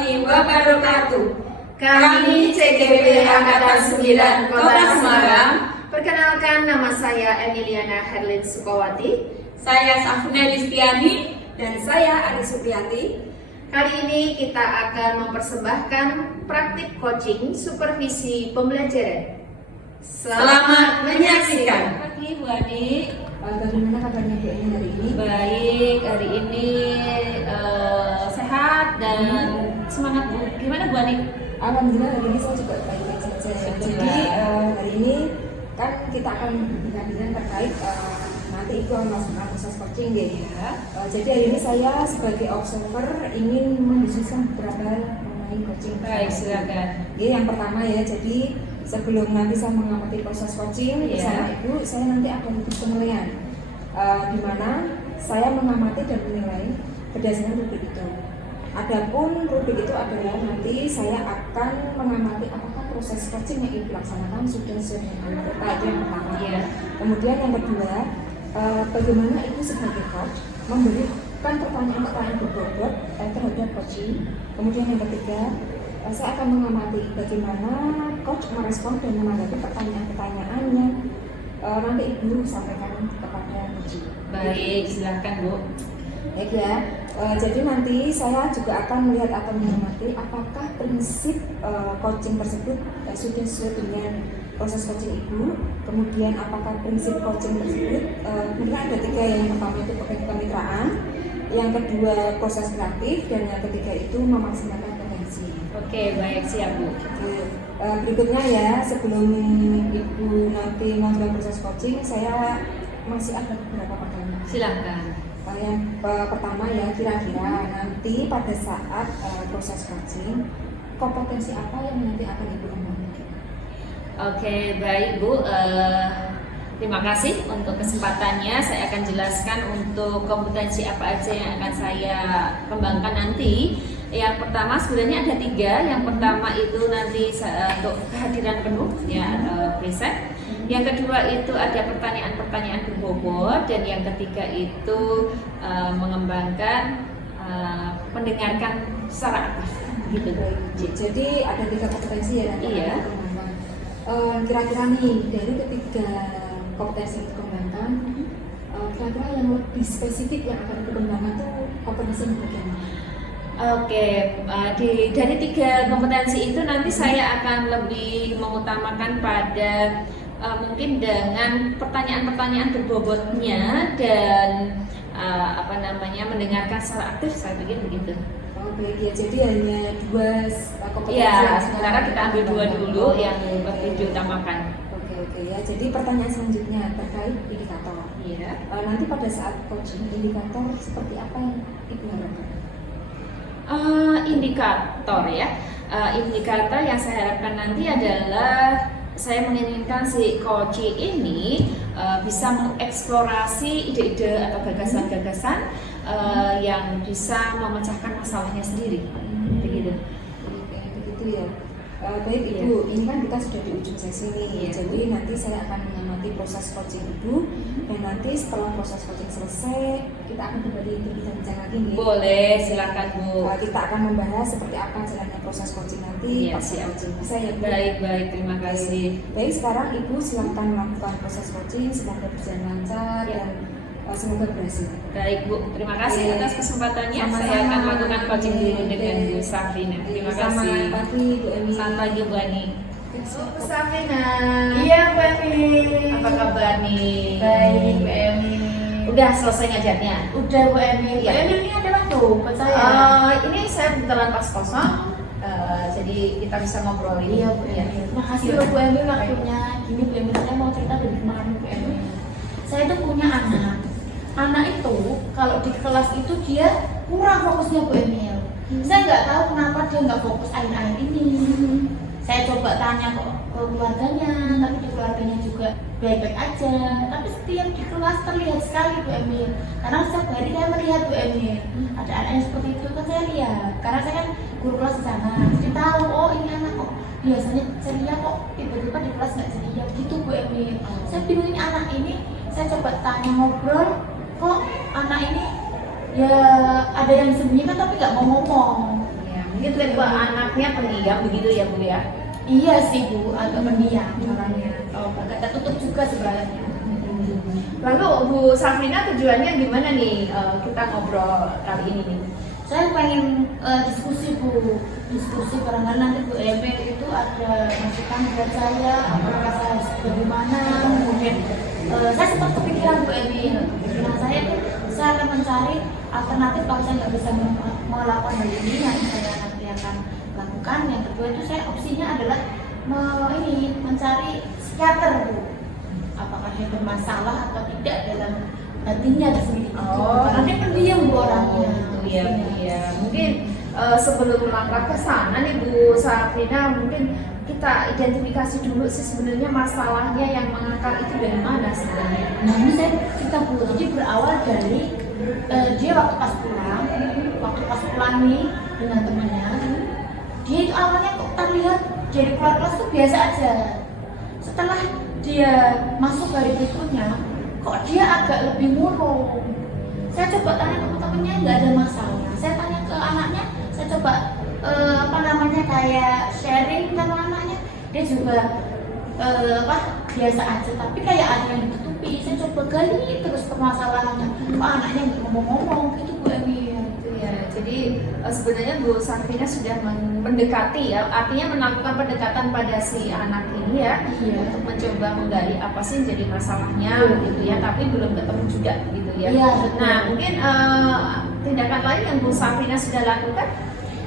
warahmatullahi wabarakatuh. Kami CGP Angkatan 9 Kota Semarang. Perkenalkan, nama saya Emiliana Herlin Sukawati. Saya Safina Listiani. Dan saya Ari Supriyati. Kali ini kita akan mempersembahkan praktik coaching supervisi pembelajaran. Selamat menyaksikan. Pagi Bu Ani. Bagaimana kabarnya Bu Ani hari ini? Baik, hari ini sehat dan semangat Bu. Gimana Bu Ani? Alhamdulillah hari ini saya juga baik-baik saja. Jadi hari ini kan kita akan berbincang terkait nanti itu melaksanakan proses coaching ya. Jadi hari ini saya sebagai observer ingin mendiskusikan beberapa hal mengenai coaching. Baik, silakan. Yang pertama ya, jadi sebelum nanti saya mengamati proses coaching bersama Ibu, saya nanti akan ikut penilaian di mana saya mengamati dan menilai berdasarkan rubrik itu. Adapun rubrik itu adalah nanti saya akan mengamati apakah proses coaching yang dilaksanakan sudah sesuai dengan alur itu yang pertama. Kemudian yang kedua, bagaimana Ibu sebagai coach memberikan pertanyaan-pertanyaan berbobot terhadap coaching. Kemudian yang ketiga, saya akan mengamati bagaimana coach merespon dan menanggapi pertanyaan-pertanyaan yang nanti Ibu sampaikan kepada coaching. Baik, silakan Bu. Baik ya, jadi nanti saya juga akan melihat atau mengamati apakah prinsip coaching tersebut sudah sesuai dengan proses coaching Ibu. Kemudian apakah prinsip coaching tersebut mungkin ada tiga, yang pertama itu kemitraan, yang kedua proses kreatif, dan yang ketiga itu memaksimalkan potensi. Oke, baik, siap Bu. Berikutnya ya, sebelum Ibu nanti melakukan proses coaching, saya masih ada beberapa pertanyaan. Silakan. Yang pertama ya, kira-kira nanti pada saat proses coaching, kompetensi apa yang nanti akan Ibu kembangkan? Oke, baik Bu. Terima kasih untuk kesempatannya. Saya akan jelaskan untuk kompetensi apa aja yang akan saya kembangkan nanti. Yang pertama sebenarnya ada tiga. Yang pertama itu nanti untuk kehadiran penuh ya, preset. Yang kedua itu ada pertanyaan-pertanyaan berbobot, dan yang ketiga itu mengembangkan mendengarkan secara aktif gitu. Jadi ada tiga kompetensi ya nanti. Iya. Kira-kira nih dari ketiga kompetensi yang dikembangkan, kira-kira yang lebih spesifik yang akan dikembangkan itu kompetensi yang bagaimana? Oke, dari tiga kompetensi itu nanti saya akan lebih mengutamakan pada mungkin dengan pertanyaan-pertanyaan berbobotnya dan mendengarkan secara aktif, saya pikir begitu. Baik ya, jadi hanya dua kompetensi. Ya, sementara kita ambil dua dulu yang lebih diutamakan. Oke ya, jadi pertanyaan selanjutnya terkait indikator. Iya. Nanti pada saat coaching, indikator seperti apa yang Ibu harapkan? Indikator ya. Indikator yang saya harapkan nanti adalah saya menginginkan si coach ini bisa mengeksplorasi ide-ide atau gagasan-gagasan yang bisa memecahkan masalahnya sendiri. Begitu. Begitu ya. Baik Ibu, ini kan kita sudah di ujung sesi nih. Jadi nanti saya akan mengamati proses coaching Ibu, dan nanti setelah proses coaching selesai kita akan kembali berbincang lagi nih. Boleh, silakan Bu. Kita akan membahas seperti apa jalannya proses coaching nanti. Coaching. Bisa ya Bu? Baik, terima kasih. Baik, sekarang Ibu silakan melakukan proses coaching, semoga berjalan lancar dan semoga berhasil. Baik Bu, terima kasih atas kesempatannya. Saya akan melakukan coaching dulu dengan Bu Safina. Terima kasih. Selamat pagi Bu Emi. Selamat pagi Bu Ani. Bu Safina. Iya Bu Ani. Apa kabar nih? Baik Bu Emi. Udah selesai ngajarnya? Udah Bu Emi. Bu Emi ini ada waktu buat saya. Ini saya kebetulan pas kosong. Jadi kita bisa ngobrol ini. Iya Bu Emi. Makasih loh Bu Emi waktunya. Gini Bu Emi, saya mau cerita dari kemarin Bu Emi. Saya tuh punya anak. Anak itu kalau di kelas itu dia kurang fokusnya Bu Emil. Saya nggak tahu kenapa dia nggak fokus akhir-akhir ini. Saya coba tanya ke keluarganya, tapi di keluarganya juga baik-baik aja. Tapi setiap di kelas terlihat sekali Bu Emil. Karena setiap hari saya melihat Bu Emil, ada anak yang seperti itu kan saya lihat. Karena saya kan guru kelas di sana, jadi tahu oh ini anak kok biasanya ceria kok tiba-tiba di kelas nggak ceria gitu Bu Emil. Saya bingung ini anak ini. Saya coba tanya ngobrol, kok anak ini ya ada yang disembunyikan tapi nggak mau ngomong. Ya, Mungkin tipe anaknya pendiam begitu ya Bu ya? Iya sih Bu, agak pendiam orangnya. Oh, agak tertutup juga sebenarnya. Lalu Bu Safrina tujuannya gimana nih kita ngobrol kali ini nih? Saya pengen diskusi Bu, diskusi barangkali nanti Bu Emil itu ada masukan buat saya, apakah saya harus bagaimana, kemudian saya sempat kepikiran Bu Emil, pikiran saya itu saya akan mencari alternatif kalau saya nggak bisa melakukan hal ini yang saya nanti akan lakukan. Yang kedua itu saya opsinya adalah mencari psikiater Bu, apakah dia bermasalah atau tidak dalam hatinya sendiri. Karena dia pendiam Bu orangnya. Iya. Mungkin sebelum melangkah ke sana nih Bu Safrina, mungkin kita identifikasi dulu sih sebenarnya masalahnya yang mengakar itu dari mana sebenarnya. Nah ini saya cerita Bu, jadi berawal dari dia waktu pas pulang nih dengan temannya, dia itu awalnya kok terlihat jadi keluar kelas tuh biasa aja. Setelah dia masuk hari berikutnya, kok dia agak lebih murung. Saya coba tanya teman-temannya, nggak ada masalah. Saya tanya ke anaknya, saya coba kayak sharing sama anaknya, dia juga biasa aja, tapi kayak ada yang ditutupi. Saya coba gali terus permasalahannya, anaknya nggak ngomong-ngomong gitu Bu Emil. Ya, jadi sebenarnya Bu Safrina sudah mendekati ya, artinya melakukan pendekatan pada si anak ini ya, untuk mencoba menggali apa sih yang jadi masalahnya gitu ya, tapi belum ketemu juga gitu ya. Nah mungkin tindakan lain yang Bu Safrina sudah lakukan,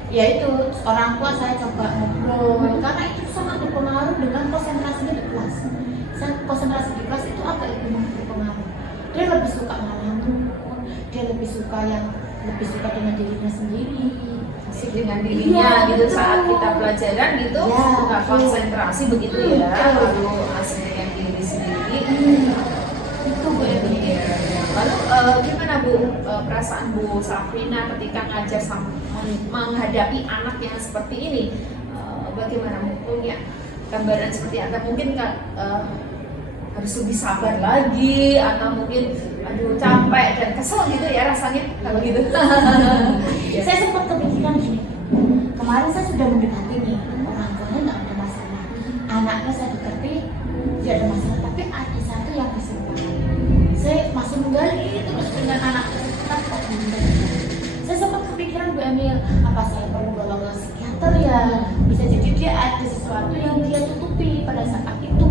yaitu orang tua saya coba ngobrol, karena itu sangat berpengaruh dengan konsentrasinya di kelas. Saya konsentrasi di kelas itu agak lebih berpengaruh. Dia lebih suka ngalamin, dia lebih suka dengan dirinya sendiri, asik dengan dirinya gitu saat kita pelajaran gitu, nggak konsentrasi begitu ya, lalu asik dengan diri sendiri. Itu Bu Emil. Lalu gimana Bu perasaan Bu Safrina ketika ngajar menghadapi anak yang seperti ini? Bagaimana, punya gambaran seperti apa? Mungkin harus lebih sabar lagi, atau mungkin aduh capek dan kesel gitu ya rasanya kalau gitu. Saya sempat kepikiran gini, kemarin saya sudah mendekati nih, orang tuanya nggak ada masalah, anaknya saya dekati tidak ada masalah, tapi ada satu yang kesulitan. Saya masih menggali terus dengan anak tetap saya sempat kepikiran Bu Emil, apa saya perlu bawa ke psikiater ya? Bisa jadi dia ada sesuatu yang dia tutupi pada saat itu.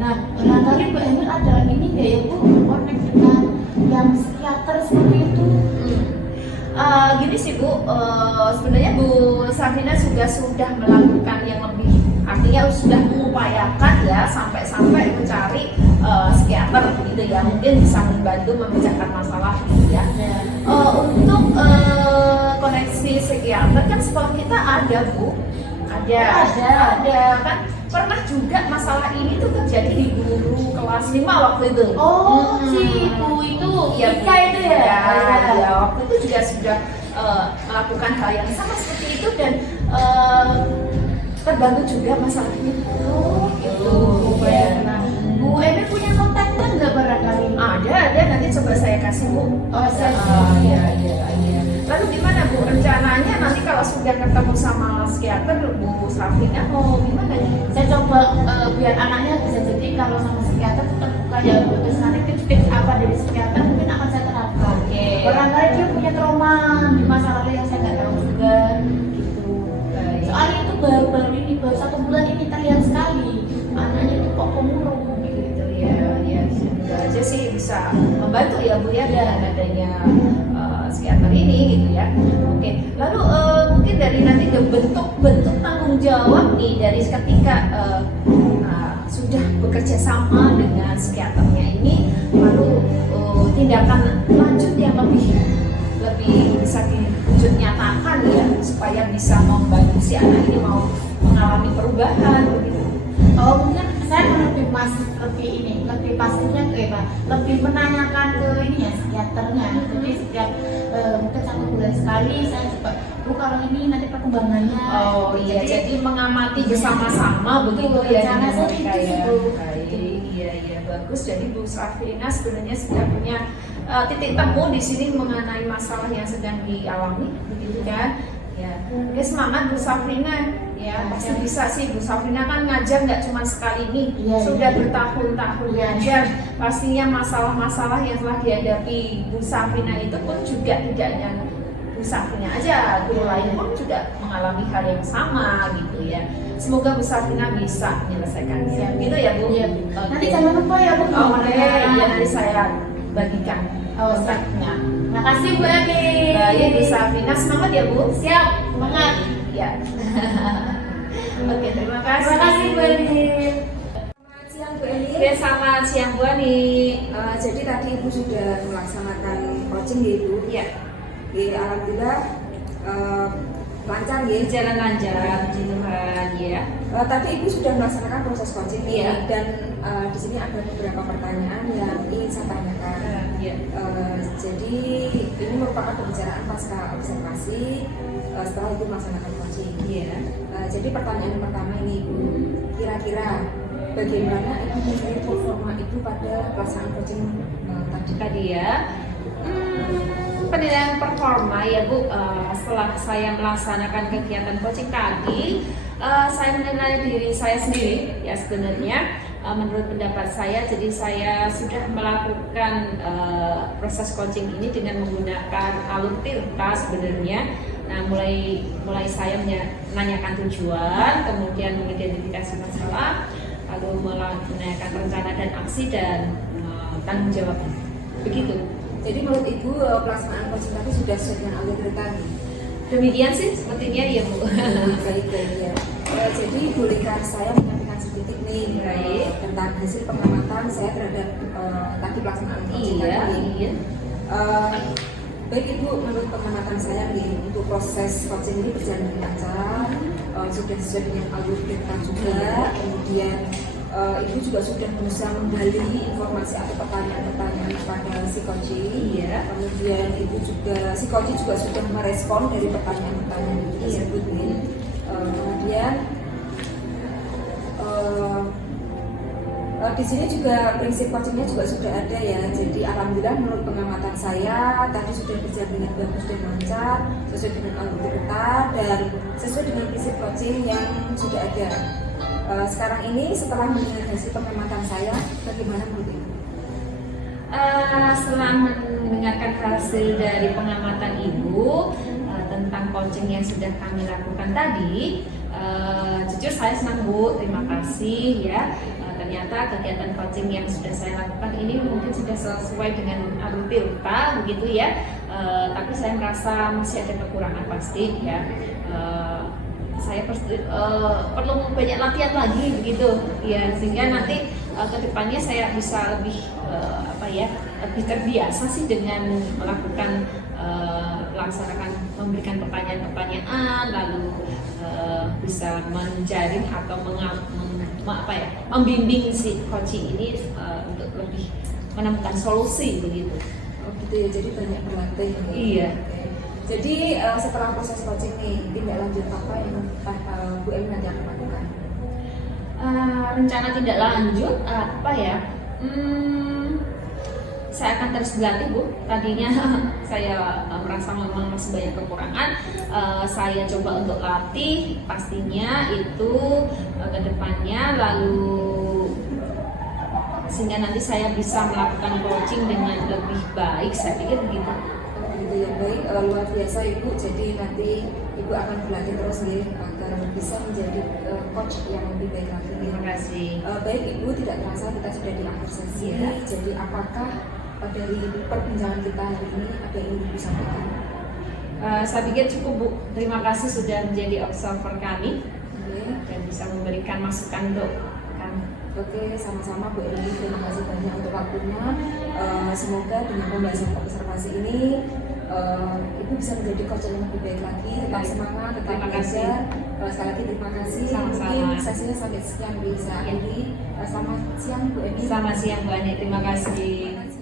Nah, barangkali Bu Emil ada ini nggak ya Bu, connect dengan yang psikiater seperti itu? Gini sih Bu, sebenarnya Bu Safrina juga sudah melakukan yang lebih, artinya sudah mengupayakan ya sampai mencari psikiater gitu ya, mungkin bisa membantu memecahkan masalah gitu ya. Untuk koneksi psikiater kan sekolah kita ada Bu, ada kan. Pernah juga masalah ini tuh terjadi di guru kelas 5 waktu itu. Si Bu itu, Ika itu ya. Ya, waktu itu juga sudah melakukan hal yang sama seperti itu dan terbantu juga masalahnya. Gitu. Bu Emil punya kontaknya nggak barangkali? Ada, nanti coba saya kasih Bu. Iya. Lalu gimana Bu, rencananya nanti kalau sudah ketemu sama psikiater Bu Safrina mau gimana nih? Saya coba biar anaknya bisa jadi kalau sama psikiater tetap kayak terus nanti tips-tips apa dari psikiater mungkin akan saya terapkan. Barangkali dia punya trauma di masa lalu yang saya nggak tahu juga gitu. Soalnya itu baru ini, baru 1 bulan ini terlihat sekali anaknya itu kok pemurung gitu ya. Semoga aja sih bisa membantu ya Bu ya dengan adanya psikiater ini gitu ya. Oke, lalu mungkin dari nanti bentuk tanggung jawab nih dari ketika sudah bekerja sama dengan psikiaternya ini, lalu tindakan lanjut yang lebih bisa diwujud nyatakan ya, supaya bisa membantu si anak ini mau mengalami perubahan begitu. Mungkin saya lebih pasifnya lebih menanyakan ke ini ya psikiaternya. Jadi setiap mungkin 1 bulan sekali saya coba Bu kalau ini nanti perkembangannya. Jadi mengamati bersama-sama begitu ya. Karena saya itu Iya bagus. Jadi Bu Safrina sebenarnya sudah punya titik temu di sini mengenai masalah yang sedang dialami begitu kan. Ya, Ini semangat Bu Safrina ya, pasti bisa sih. Bu Safrina kan ngajar nggak cuma sekali ini, Iya, sudah iya. bertahun-tahun Iya. ngajar. Pastinya masalah-masalah yang telah dihadapi Bu Safrina itu pun juga tidak hanya Bu Safrina aja, guru lain pun juga mengalami hal yang sama gitu ya. Semoga Bu Safrina bisa menyelesaikannya. Gitu ya Bu. Iya. Oke. Nanti jangan lupa ya Bu. Oke, ya nanti saya bagikan Oh, kontaknya. Makasih Bu Emi. Baik Bu Safrina, semangat ya Bu. Siap, semangat. Ya. Oke, terima kasih. Terima kasih Bu Emi. Selamat siang Bu Eli. Oke, selamat siang Bu Ani. Jadi tadi Ibu sudah melaksanakan coaching ya Ibu. Ya, Ya, alhamdulillah lancar ya. berjalan lancar, puji Tuhan ya. Tadi Ibu sudah melaksanakan proses coaching Iya. dan di sini ada beberapa pertanyaan yang ingin saya tanyakan. Ya. Jadi ini merupakan pembicaraan pasca observasi setelah Ibu melaksanakan coaching. Iya. Jadi pertanyaan yang pertama ini Ibu, kira-kira bagaimana Ibu menilai performa Ibu pada pelaksanaan coaching tadi? Tadi ya. Penilaian performa ya Bu, setelah saya melaksanakan kegiatan coaching tadi, saya menilai diri saya sendiri ya sebenarnya menurut pendapat saya, jadi saya sudah melakukan proses coaching ini dengan menggunakan alur Tirta sebenarnya. Nah, mulai saya menanyakan tujuan, kemudian mengidentifikasi masalah, lalu menanyakan rencana dan aksi dan tanggung jawab. Begitu. Jadi menurut Ibu pelaksanaan coaching tadi sudah sesuai dengan alur Tirta? Demikian sih sepertinya ya Bu. Baik ya. Jadi bolehkah saya menyampaikan sedikit nih Baik. tentang hasil pengamatan saya terhadap tadi pelaksanaan coaching Iya, tadi? iya. Baik Ibu, menurut pengamatan saya nih untuk proses coaching ini berjalan dengan lancar, sudah sesuai dengan alur Tirta juga. Kemudian Ibu juga sudah berusaha menggali informasi atau pertanyaan-pertanyaan kepada si coaching. Iya. Kemudian Ibu juga, si coaching juga sudah merespon dari pertanyaan-pertanyaan Ibu tersebut nih. Kemudian di sini juga prinsip coachingnya juga sudah ada ya. Jadi alhamdulillah menurut pengamatan saya tadi sudah berjalan dengan bagus dan lancar, sesuai dengan alur Tirta dan sesuai dengan prinsip coaching yang sudah ada. Sekarang ini setelah mendengar hasil pengamatan saya, bagaimana menurut Ibu? Setelah mendengarkan hasil dari pengamatan Ibu tentang coaching yang sudah kami lakukan tadi, jujur saya senang Bu, terima kasih ya. Ternyata kegiatan coaching yang sudah saya lakukan ini mungkin sudah sesuai dengan alur Tirta begitu ya. Tapi saya merasa masih ada kekurangan pasti ya. Saya perlu banyak latihan lagi begitu ya, sehingga nanti kedepannya saya bisa lebih lebih terbiasa sih dengan melakukan melaksanakan memberikan pertanyaan-pertanyaan, lalu bisa menjaring atau membimbing si coaching ini untuk lebih menemukan solusi begitu. Oh gitu ya, jadi banyak berlatih. Iya. Oke. Jadi setelah proses coaching nih, tindak lanjut apa yang Bu Emi nanti akan lakukan? Rencana tindak lanjut apa ya? Saya akan terus berlatih Bu. Tadinya saya merasa memang masih banyak kekurangan. Saya coba untuk latih, pastinya itu ke depannya, lalu sehingga nanti saya bisa melakukan coaching dengan lebih baik. Saya pikir begitu. Gitu ya, baik, luar biasa Ibu. Jadi nanti Ibu akan berlatih terus nih agar bisa menjadi coach yang lebih baik lagi. Terima kasih. Baik Ibu, tidak terasa kita sudah di akhir sesi. Iya. Jadi apakah dari perbincangan kita hari ini ada yang ingin Ibu sampaikan? Saya pikir cukup Bu. Terima kasih sudah menjadi observer kami Oke. dan bisa memberikan masukan untuk kami. Oke, sama-sama Bu Eli, terima kasih banyak untuk waktunya. Semoga dengan pembahasan observasi ini Ibu bisa menjadi coach yang lebih baik lagi. Tetap semangat, tetap Terima kasih. belajar. Sekali lagi terima kasih. Sama-sama. Mungkin sesinya sampai sekian bisa akhiri. Selamat siang Bu Eli. Selamat siang Bu Ani, terima kasih. Terima kasih.